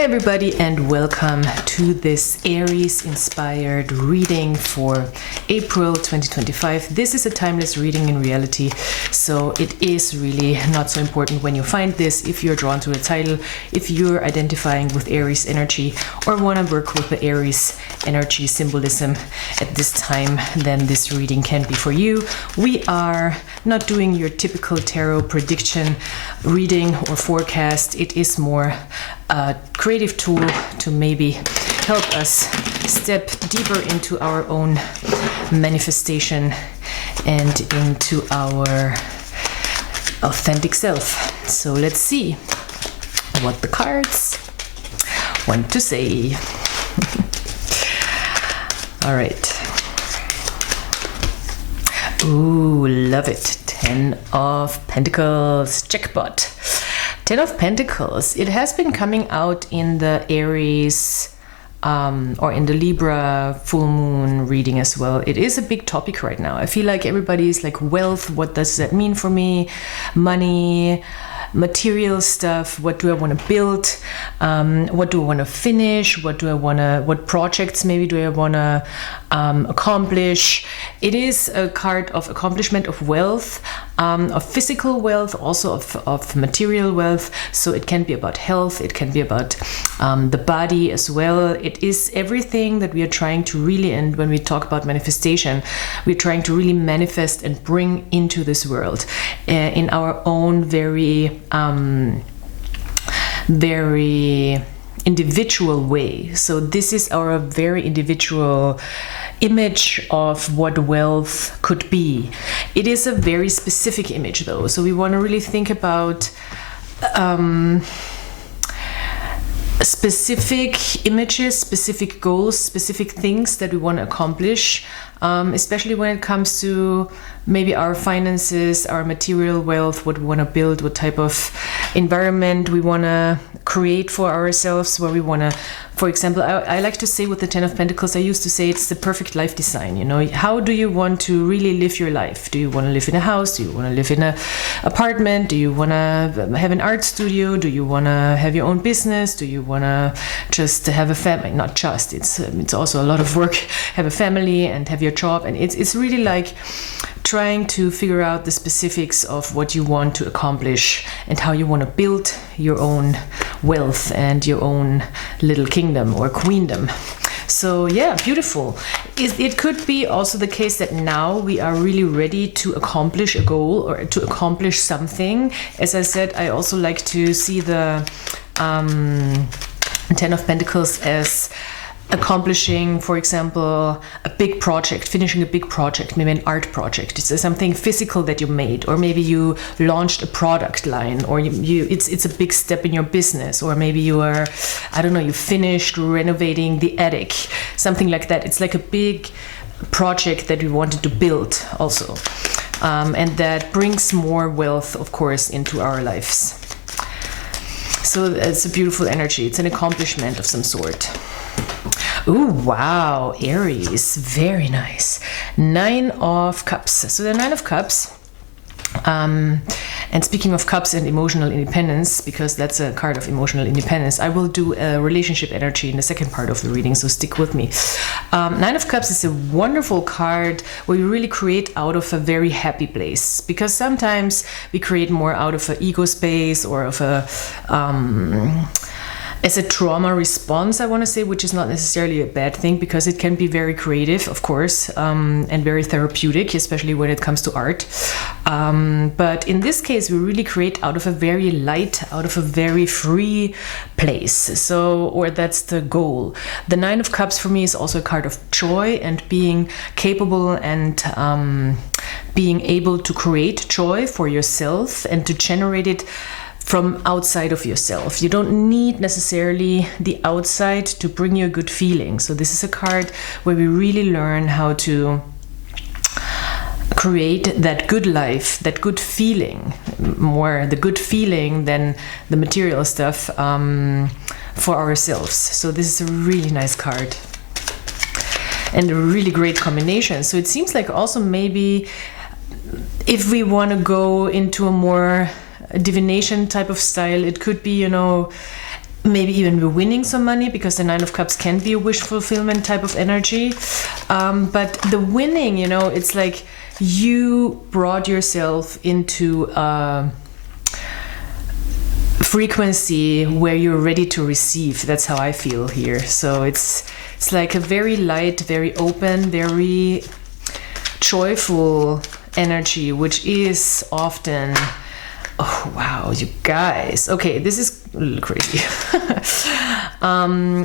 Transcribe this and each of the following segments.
Hi everybody and welcome to this Aries inspired reading for April 2025. This is a timeless reading in reality, so it is really not so important when you find this. If you're drawn to the title, if you're identifying with Aries energy or want to work with the Aries energy symbolism at this time, then this reading can be for you. We are not doing your typical tarot prediction reading or forecast. It is more a creative tool to maybe help us step deeper into our own manifestation and into our authentic self. So let's see what the cards want to say. All right. Ooh, love it. 10 of Pentacles, jackpot. 10 of Pentacles. It has been coming out in the Aries or in the Libra full moon reading as well. It is a big topic right now. I feel like everybody's like, wealth, what does that mean for me? Money, material stuff, what do I want to build, what do I want to finish, what projects maybe do I want to accomplish. It is a card of accomplishment, of wealth, of physical wealth, also of material wealth. So it can be about health, it can be about the body as well. It is everything that we are trying to really, and when we talk about manifestation, we're trying to really manifest and bring into this world in our own very individual way. So this is our very individual image of what wealth could be. It is a very specific image though, so we want to really think about specific images, specific goals, specific things that we want to accomplish, especially when it comes to maybe our finances, our material wealth, what we want to build, what type of environment we want to create for ourselves, where we want to, for example, I like to say with the 10 of Pentacles, I used to say it's the perfect life design. You know, how do you want to really live your life? Do you want to live in a house? Do you want to live in an apartment? Do you want to have an art studio? Do you want to have your own business? Do you want to just have a family? Not just, it's also a lot of work, have a family and have your job. And it's really like trying to figure out the specifics of what you want to accomplish and how you want to build your own wealth and your own little kingdom or queendom. So yeah, beautiful. It could be also the case that now we are really ready to accomplish a goal or to accomplish something. As I said, I also like to see the 10 of Pentacles as accomplishing, for example, a big project, finishing a big project, maybe an art project. It's something physical that you made, or maybe you launched a product line, or it's a big step in your business, or maybe you are, I don't know, you finished renovating the attic, something like that. It's like a big project that we wanted to build also, and that brings more wealth, of course, into our lives. So it's a beautiful energy. It's an accomplishment of some sort. Ooh, wow, Aries, very nice. 9 of Cups. So the 9 of Cups, and speaking of cups and emotional independence, because that's a card of emotional independence, I will do a relationship energy in the second part of the reading, so stick with me. 9 of Cups is a wonderful card where you really create out of a very happy place, because sometimes we create more out of an ego space or of a as a trauma response, I want to say, which is not necessarily a bad thing, because it can be very creative, of course, and very therapeutic, especially when it comes to art. But in this case, we really create out of a very light, out of a very free place. So, or that's the goal. The 9 of Cups for me is also a card of joy and being capable and being able to create joy for yourself and to generate it from outside of yourself. You don't need necessarily the outside to bring you a good feeling. So this is a card where we really learn how to create that good life, that good feeling, more the good feeling than the material stuff for ourselves. So this is a really nice card and a really great combination. So it seems like also maybe if we want to go into a more divination type of style, it could be, you know, maybe even we're winning some money, because the Nine of Cups can be a wish fulfillment type of energy. But the winning, you know, it's like you brought yourself into a frequency where you're ready to receive. That's how I feel here. So it's like a very light, very open, very joyful energy, which is often, oh wow, you guys, okay, this is a little crazy.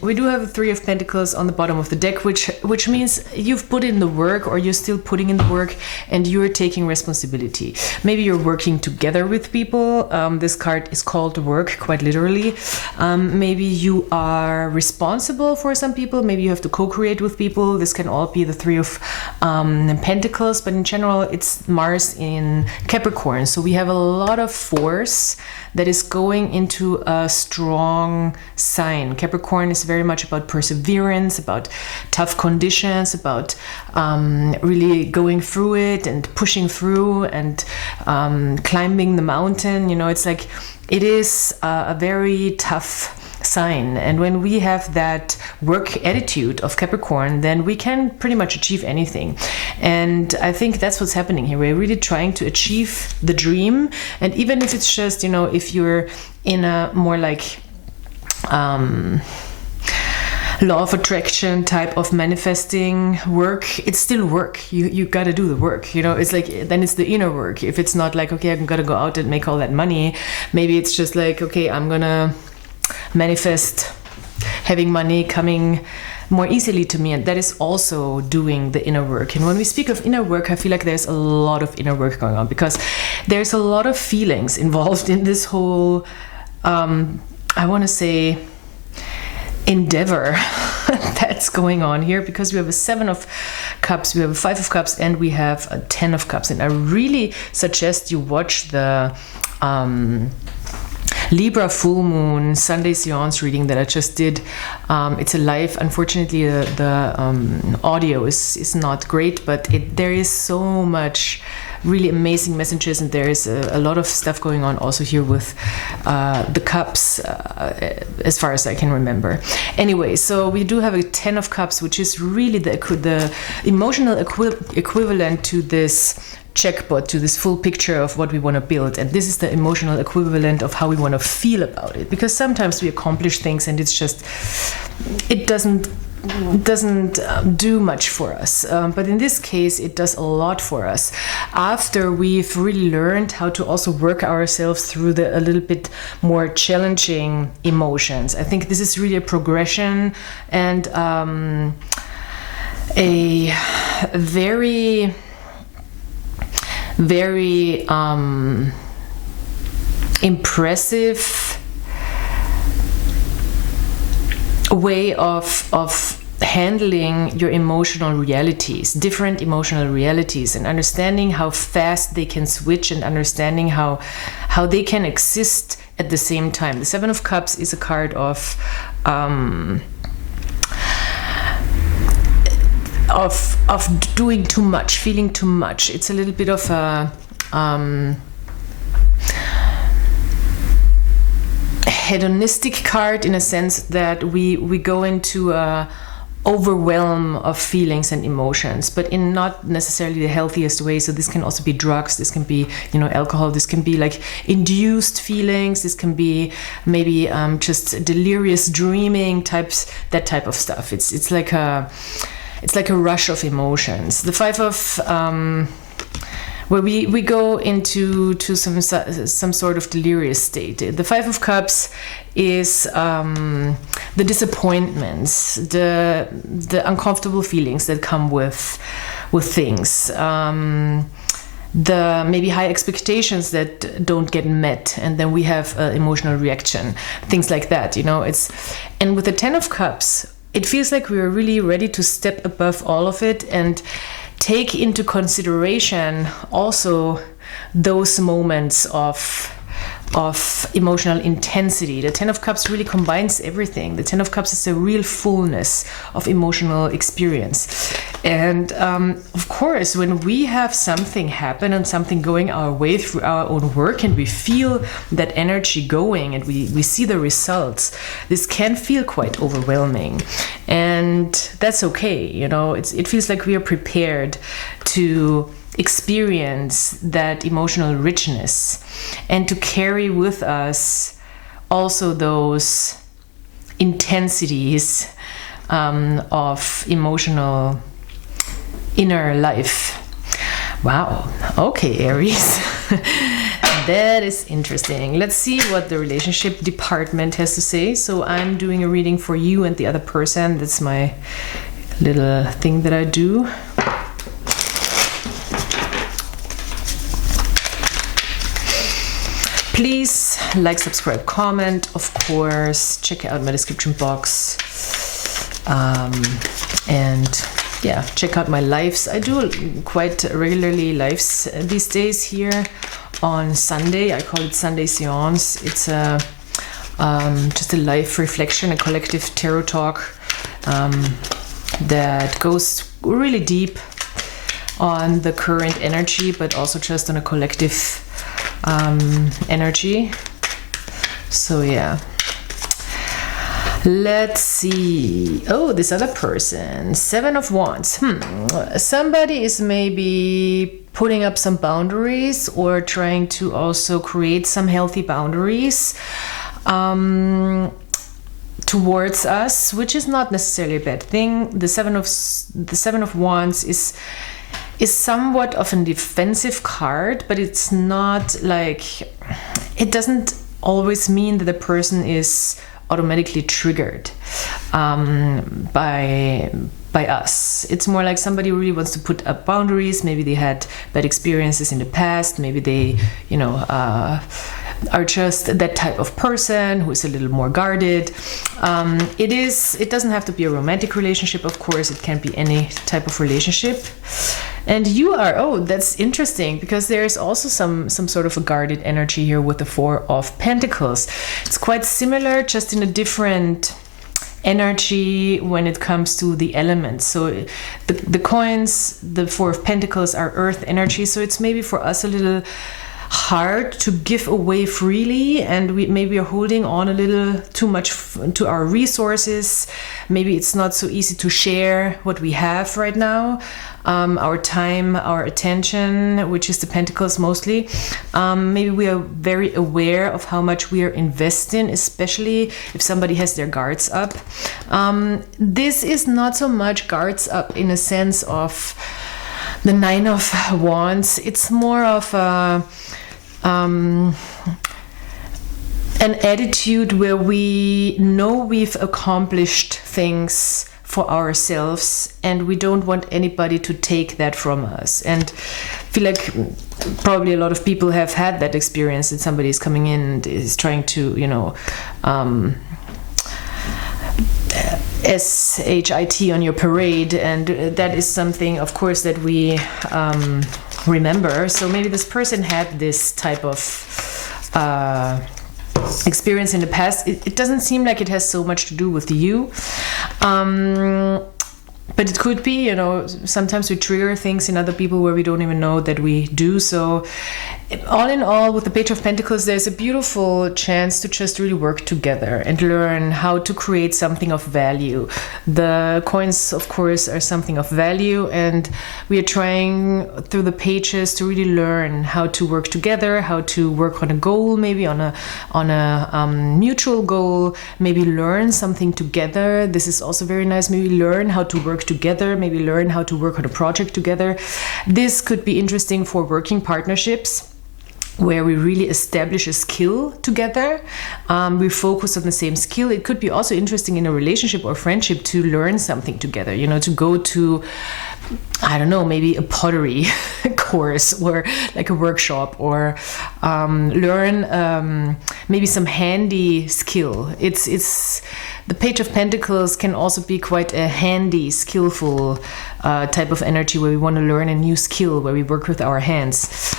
We do have a Three of Pentacles on the bottom of the deck, which means you've put in the work, or you're still putting in the work, and you're taking responsibility. Maybe you're working together with people. This card is called work, quite literally. Maybe you are responsible for some people. Maybe you have to co-create with people. This can all be the Three of Pentacles, but in general, it's Mars in Capricorn. So we have a lot of force that is going into a strong sign. Capricorn is very much about perseverance, about tough conditions, about really going through it and pushing through and climbing the mountain. You know, it's like, it is a very tough sign. And when we have that work attitude of Capricorn, then we can pretty much achieve anything. And I think that's what's happening here. We're really trying to achieve the dream. And even if it's just, you know, if you're in a more like law of attraction type of manifesting work, it's still work. You got to do the work, you know. It's like, then it's the inner work. If it's not like, okay, I'm gonna go out and make all that money, maybe it's just like, okay, I'm gonna manifest having money coming more easily to me, and that is also doing the inner work. And when we speak of inner work, I feel like there's a lot of inner work going on, because there's a lot of feelings involved in this whole I want to say endeavor that's going on here, because we have a Seven of Cups, we have a Five of Cups, and we have a Ten of Cups. And I really suggest you watch the Libra full moon Sunday seance reading that I just did. It's a live. Unfortunately, the audio is not great, but there is so much really amazing messages, and there is a lot of stuff going on also here with the cups, as far as I can remember. Anyway, so we do have a Ten of Cups, which is really the emotional equivalent to this checkbook, to this full picture of what we want to build. And this is the emotional equivalent of how we want to feel about it, because sometimes we accomplish things and it's just, it doesn't do much for us, but in this case it does a lot for us after we've really learned how to also work ourselves through a little bit more challenging emotions. I think this is really a progression and a very impressive way of handling your emotional realities, different emotional realities, and understanding how fast they can switch, and understanding how they can exist at the same time. The Seven of Cups is a card of doing too much, feeling too much. It's a little bit of a hedonistic card, in a sense that we go into a overwhelm of feelings and emotions, but in not necessarily the healthiest way. So this can also be drugs, this can be, you know, alcohol, this can be like induced feelings, this can be maybe just delirious dreaming types, that type of stuff. It's like a rush of emotions. The Five of where we go into some sort of delirious state. The Five of Cups is the disappointments, the uncomfortable feelings that come with things, the maybe high expectations that don't get met, and then we have emotional reaction, things like that. You know, and with the Ten of Cups, it feels like we are really ready to step above all of it and take into consideration also those moments of emotional intensity. The Ten of Cups really combines everything. The Ten of Cups is a real fullness of emotional experience. And of course, when we have something happen and something going our way through our own work, and we feel that energy going and we see the results, this can feel quite overwhelming. And that's okay, you know, it feels like we are prepared to experience that emotional richness and to carry with us also those intensities of emotional inner life. Wow. Okay, Aries. That is interesting. Let's see what the relationship department has to say. So I'm doing a reading for you and the other person. That's my little thing that I do. Please like, subscribe, comment, of course. Check out my description box. And yeah, check out my lives. I do quite regularly lives these days here on Sunday. I call it Sunday Seance. It's a just a life reflection, a collective tarot talk that goes really deep on the current energy, but also just on a collective energy. So yeah. Let's see. Oh, this other person, 7 of Wands. Somebody is maybe putting up some boundaries or trying to also create some healthy boundaries towards us, which is not necessarily a bad thing. The seven of Wands is somewhat of a defensive card, but it's not like, it doesn't always mean that the person is automatically triggered by us. It's more like somebody really wants to put up boundaries. Maybe they had bad experiences in the past. Maybe they, you know, are just that type of person who is a little more guarded. It doesn't have to be a romantic relationship, of course. It can be any type of relationship. And you are, oh, that's interesting, because there is also some sort of a guarded energy here with the 4 of Pentacles. It's quite similar, just in a different energy when it comes to the elements. So the coins, the 4 of Pentacles are earth energy. So it's maybe for us a little hard to give away freely, and we maybe are holding on a little too much to our resources. Maybe it's not so easy to share what we have right now, our time, our attention, which is the Pentacles mostly. Maybe we are very aware of how much we are investing, especially if somebody has their guards up. This is not so much guards up in a sense of the 9 of Wands. It's more of an attitude where we know we've accomplished things for ourselves and we don't want anybody to take that from us. And I feel like probably a lot of people have had that experience, that somebody is coming in and is trying to, you know, SHIT on your parade, and that is something, of course, that we remember. So maybe this person had this type of experience in the past. It doesn't seem like it has so much to do with you, but it could be, you know, sometimes we trigger things in other people where we don't even know that we do. So all in all, with the Page of Pentacles, there's a beautiful chance to just really work together and learn how to create something of value. The coins, of course, are something of value, and we are trying through the pages to really learn how to work together, how to work on a goal, maybe on a mutual goal, maybe learn something together. This is also very nice. Maybe learn how to work together, maybe learn how to work on a project together. This could be interesting for working partnerships, where we really establish a skill together. We focus on the same skill. It could be also interesting in a relationship or friendship to learn something together, you know, to go to, I don't know, maybe a pottery course or like a workshop, or learn maybe some handy skill. It's the Page of Pentacles can also be quite a handy, skillful type of energy, where we want to learn a new skill, where we work with our hands.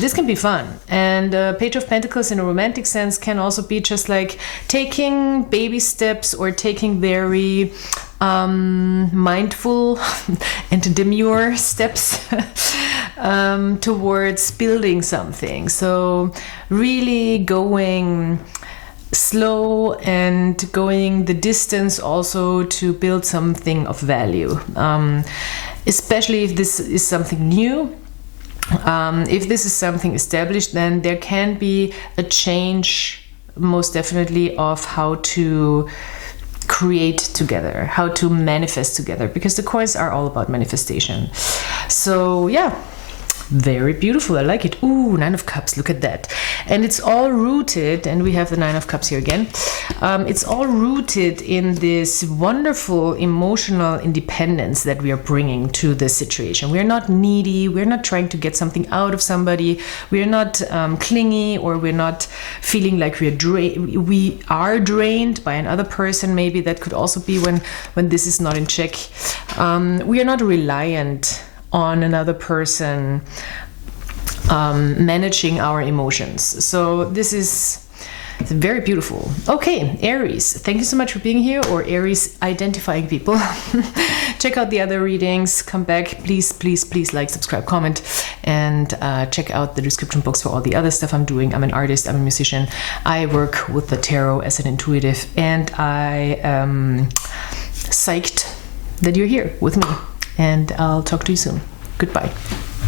This can be fun. And Page of Pentacles in a romantic sense can also be just like taking baby steps, or taking very mindful and demure steps towards building something. So really going slow and going the distance also to build something of value, especially if this is something new. If this is something established, then there can be a change, most definitely, of how to create together, how to manifest together, because the coins are all about manifestation. So yeah, very beautiful. I like it. Ooh, 9 of Cups. Look at that. And it's all rooted, and we have the 9 of Cups here again. It's all rooted in this wonderful emotional independence that we are bringing to this situation. We're not needy. We're not trying to get something out of somebody. We're not clingy, or we're not feeling like we are drained by another person. Maybe that could also be when this is not in check. We are not reliant on another person managing our emotions. So this is very beautiful. Okay, Aries, thank you so much for being here, or Aries identifying people. Check out the other readings, come back, please, please, please like, subscribe, comment, and check out the description box for all the other stuff I'm doing. I'm an artist, I'm a musician, I work with the tarot as an intuitive, and I am psyched that you're here with me. And I'll talk to you soon. Goodbye.